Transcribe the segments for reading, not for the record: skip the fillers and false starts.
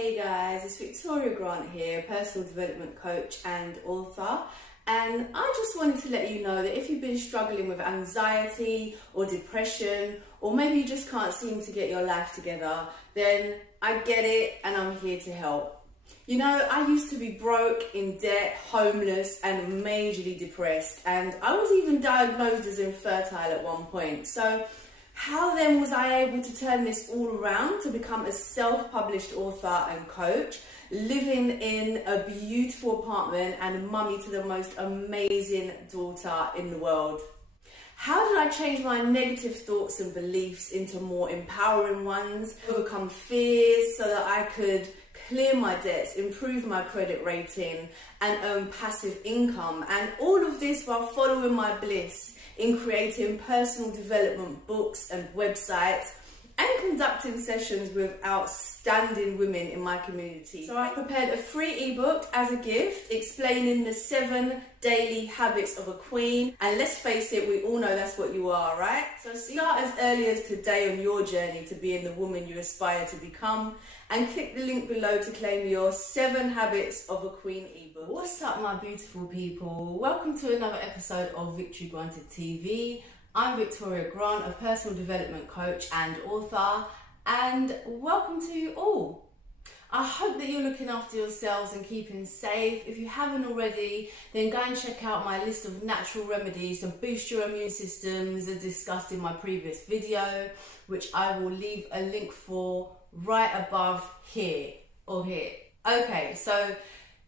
Hey guys, it's Victoria Grant here, personal development coach and author. And I just wanted to let you know that if you've been struggling with anxiety or depression, or maybe you just can't seem to get your life together, then I get it and I'm here to help. You know, I used to be broke, in debt, homeless and majorly depressed, and I was even diagnosed as infertile at one point. So how then was I able to turn this all around to become a self-published author and coach, living in a beautiful apartment and a mummy to the most amazing daughter in the world? How did I change my negative thoughts and beliefs into more empowering ones, overcome fears so that I could clear my debts, improve my credit rating and earn passive income? And all of this while following my bliss in creating personal development books and websites and conducting sessions with outstanding women in my community. So I prepared a free ebook as a gift explaining the 7 daily habits of a queen. And let's face it, we all know that's what you are, right? So start as early as today on your journey to being the woman you aspire to become, and click the link below to claim your 7 habits of a queen ebook. What's up, my beautiful people? Welcome to another episode of Victory Granted TV. I'm Victoria Grant, a personal development coach and author, and welcome to you all. I hope that you're looking after yourselves and keeping safe. If you haven't already, then go and check out my list of natural remedies to boost your immune systems as discussed in my previous video, which I will leave a link for right above here or here. Okay, so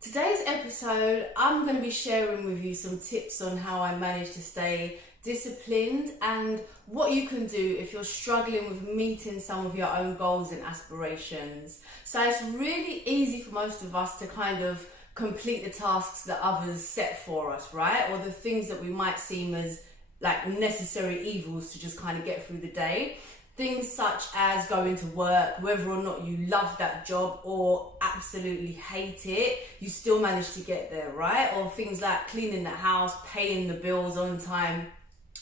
today's episode, I'm going to be sharing with you some tips on how I managed to stay disciplined and what you can do if you're struggling with meeting some of your own goals and aspirations. So it's really easy for most of us to kind of complete the tasks that others set for us, right? Or the things that we might seem as like necessary evils to just kind of get through the day. Things such as going to work, whether or not you love that job or absolutely hate it, you still manage to get there, right? Or things like cleaning the house, paying the bills on time,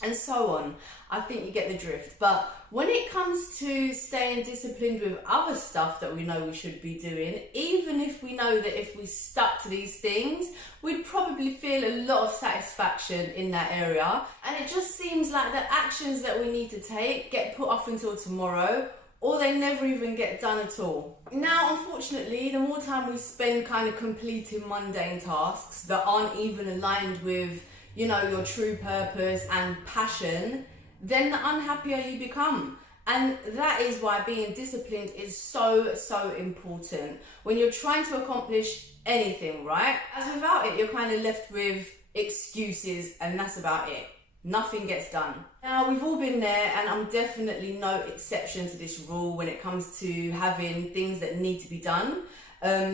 and so on. I think you get the drift. But when it comes to staying disciplined with other stuff that we know we should be doing, even if we know that if we stuck to these things, we'd probably feel a lot of satisfaction in that area. And it just seems like the actions that we need to take get put off until tomorrow, or they never even get done at all. Now, unfortunately, the more time we spend kind of completing mundane tasks that aren't even aligned with, you know, your true purpose and passion, then the unhappier you become. And that is why being disciplined is so important when you're trying to accomplish anything, right? As without it, you're kind of left with excuses, and that's about it. Nothing gets done. Now, we've all been there, and I'm definitely no exception to this rule when it comes to having things that need to be done.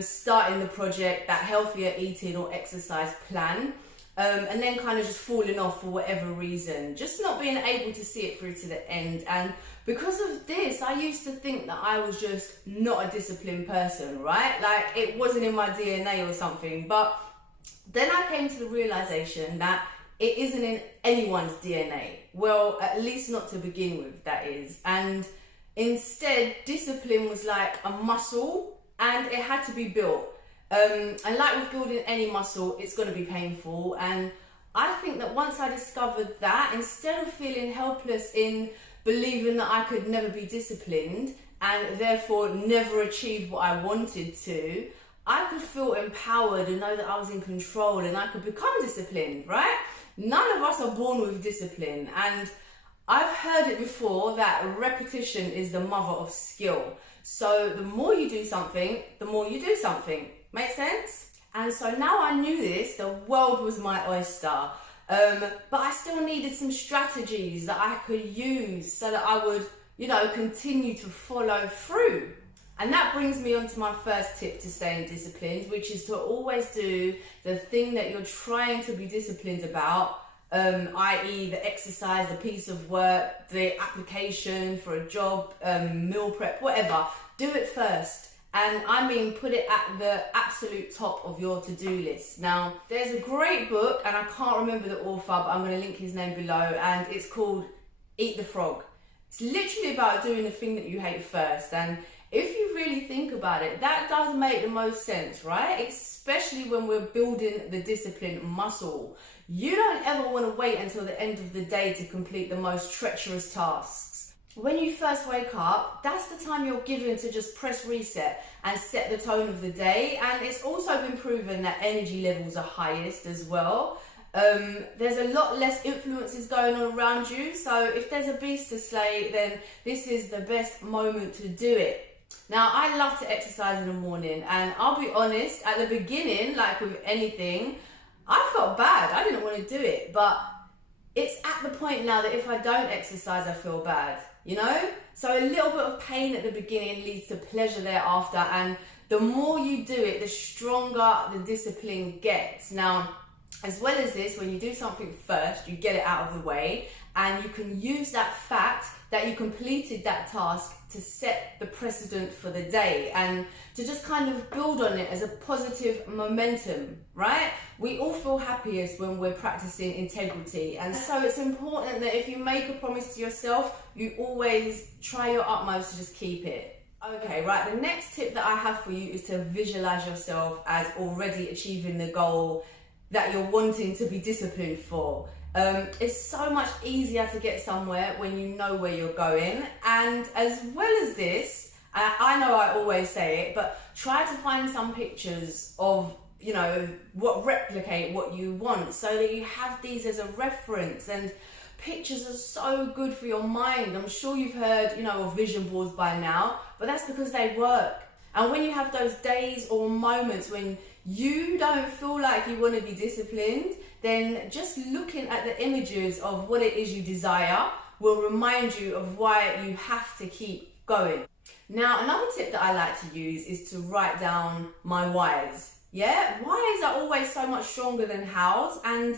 Starting the project, that healthier eating or exercise plan, and then kind of just falling off for whatever reason, just not being able to see it through to the end. And because of this, I used to think that I was just not a disciplined person, right? Like it wasn't in my DNA or something. But then I came to the realization that it isn't in anyone's DNA. Well, at least not to begin with, that is. And instead, discipline was like a muscle and it had to be built. And like with building any muscle, it's going to be painful. And I think that once I discovered that, instead of feeling helpless in believing that I could never be disciplined and therefore never achieve what I wanted to, I could feel empowered and know that I was in control and I could become disciplined, right? None of us are born with discipline. And I've heard it before that repetition is the mother of skill. So the more you do something, the more you do something. Make sense? And so now I knew this, the world was my oyster. But I still needed some strategies that I could use so that I would, you know, continue to follow through. And that brings me on to my first tip to staying disciplined, which is to always do the thing that you're trying to be disciplined about, i.e. the exercise, the piece of work, the application for a job, meal prep, whatever. Do it first. And I mean, put it at the absolute top of your to-do list. Now, there's a great book, and I can't remember the author, but I'm going to link his name below, and it's called Eat the Frog. It's literally about doing the thing that you hate first, and if you really think about it, that does make the most sense, right? Especially when we're building the discipline muscle. You don't ever want to wait until the end of the day to complete the most treacherous tasks. When you first wake up, that's the time you're given to just press reset and set the tone of the day. And it's also been proven that energy levels are highest as well. There's a lot less influences going on around you. So if there's a beast to slay, then this is the best moment to do it. Now, I love to exercise in the morning, and I'll be honest, at the beginning, like with anything, I felt bad. I didn't want to do it, but it's at the point now that if I don't exercise, I feel bad, you know? So a little bit of pain at the beginning leads to pleasure thereafter, and the more you do it, the stronger the discipline gets. Now, as well as this, when you do something first, you get it out of the way, and you can use that fact that you completed that task to set the precedent for the day and to just kind of build on it as a positive momentum, right? We all feel happiest when we're practicing integrity, and so it's important that if you make a promise to yourself, you always try your utmost to just keep it. Okay, right, the next tip that I have for you is to visualize yourself as already achieving the goal that you're wanting to be disciplined for. It's so much easier to get somewhere when you know where you're going. And as well as this, I know I always say it, but try to find some pictures of, you know, what replicate what you want, so that you have these as a reference. And pictures are so good for your mind. I'm sure you've heard, you know, of vision boards by now, but that's because they work. And when you have those days or moments when you don't feel like you want to be disciplined, then just looking at the images of what it is you desire will remind you of why you have to keep going. Now, another tip that I like to use is to write down my whys. Yeah, whys are always so much stronger than hows, and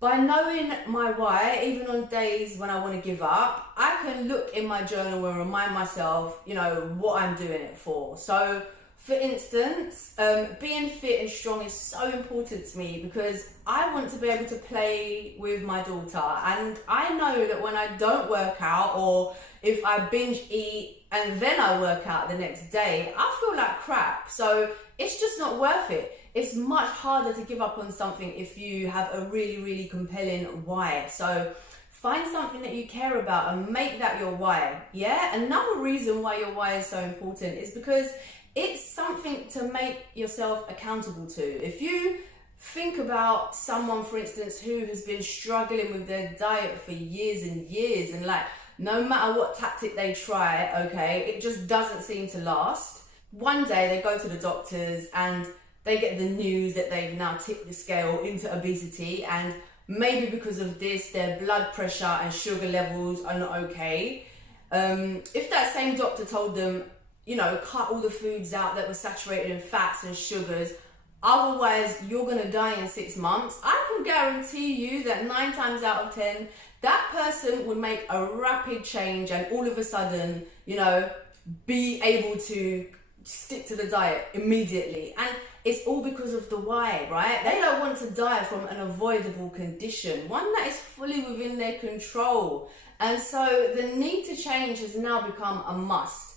by knowing my why, even on days when I want to give up, I can look in my journal and remind myself, you know, what I'm doing it for. So, for instance, being fit and strong is so important to me because I want to be able to play with my daughter. And I know that when I don't work out, or if I binge eat and then I work out the next day, I feel like crap. So it's just not worth it. It's much harder to give up on something if you have a really, really compelling why. So find something that you care about and make that your why. Yeah. Another reason why your why is so important is because it's something to make yourself accountable to. If you think about someone, for instance, who has been struggling with their diet for years and years, and like no matter what tactic they try, okay, it just doesn't seem to last. One day they go to the doctors and they get the news that they've now tipped the scale into obesity, and maybe because of this, their blood pressure and sugar levels are not okay. If that same doctor told them, you know, cut all the foods out that were saturated in fats and sugars, otherwise you're going to die in 6 months, I can guarantee you that 9 times out of 10, that person would make a rapid change and all of a sudden, you know, be able to stick to the diet immediately. And it's all because of the why, right? They don't want to die from an avoidable condition, one that is fully within their control. And so the need to change has now become a must.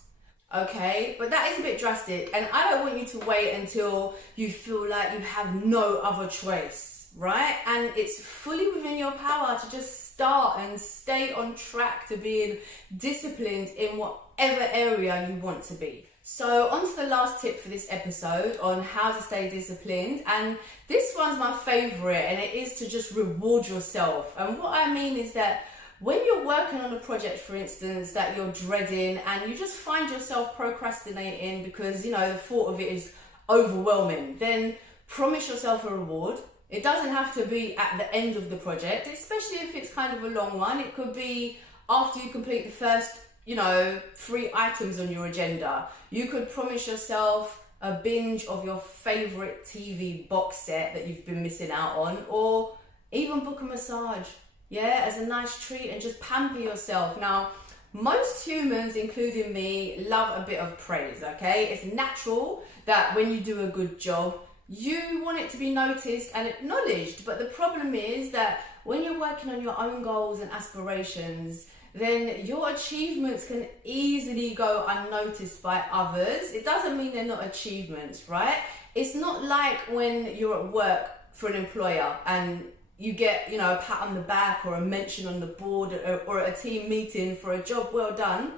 Okay, but that is a bit drastic, and I don't want you to wait until you feel like you have no other choice, right? And it's fully within your power to just start and stay on track to being disciplined in whatever area you want to be. So on to the last tip for this episode on how to stay disciplined, and this one's my favorite, and it is to just reward yourself. And what I mean is that when you're working on a project, for instance, that you're dreading and you just find yourself procrastinating because, you know, the thought of it is overwhelming, then promise yourself a reward. It doesn't have to be at the end of the project, especially if it's kind of a long one. It could be after you complete the first, you know, 3 items on your agenda. You could promise yourself a binge of your favorite TV box set that you've been missing out on, or even book a massage. Yeah, as a nice treat, and just pamper yourself. Now, most humans, including me, love a bit of praise, okay? It's natural that when you do a good job, you want it to be noticed and acknowledged. But the problem is that when you're working on your own goals and aspirations, then your achievements can easily go unnoticed by others. It doesn't mean they're not achievements, right? It's not like when you're at work for an employer and you get, a pat on the back or a mention on the board or at a team meeting for a job well done.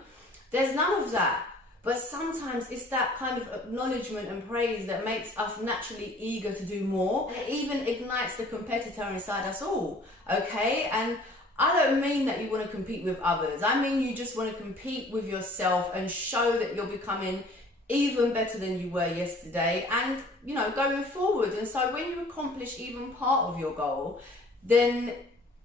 There's none of that. But sometimes it's that kind of acknowledgement and praise that makes us naturally eager to do more. It even ignites the competitor inside us all, okay? And I don't mean that you want to compete with others. I mean you just want to compete with yourself and show that you're becoming even better than you were yesterday and, going forward. And so when you accomplish even part of your goal, then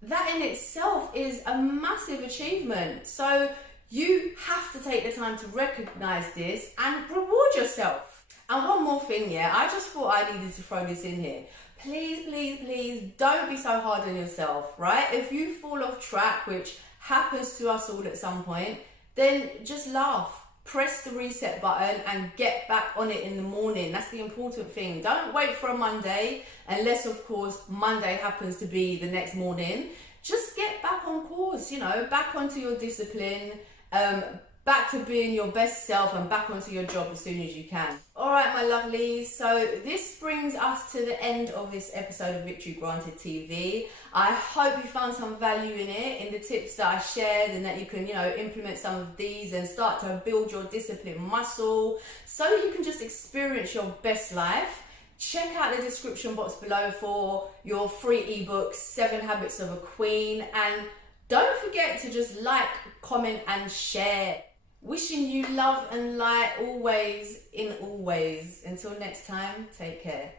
that in itself is a massive achievement. So you have to take the time to recognize this and reward yourself. And one more thing, I just thought I needed to throw this in here. Please, don't be so hard on yourself, right? If you fall off track, which happens to us all at some point, then just laugh. Press the reset button and get back on it in the morning. That's the important thing. Don't wait for a Monday, unless of course Monday happens to be the next morning. Just get back on course, back onto your discipline, back to being your best self and back onto your job as soon as you can. All right, my lovelies. So this brings us to the end of this episode of Victory Granted TV. I hope you found some value in it, in the tips that I shared, and that you can, implement some of these and start to build your discipline muscle so you can just experience your best life. Check out the description box below for your free ebook, 7 Habits of a Queen. And don't forget to just like, comment and share. Wishing you love and light always in all ways. Until next time, take care.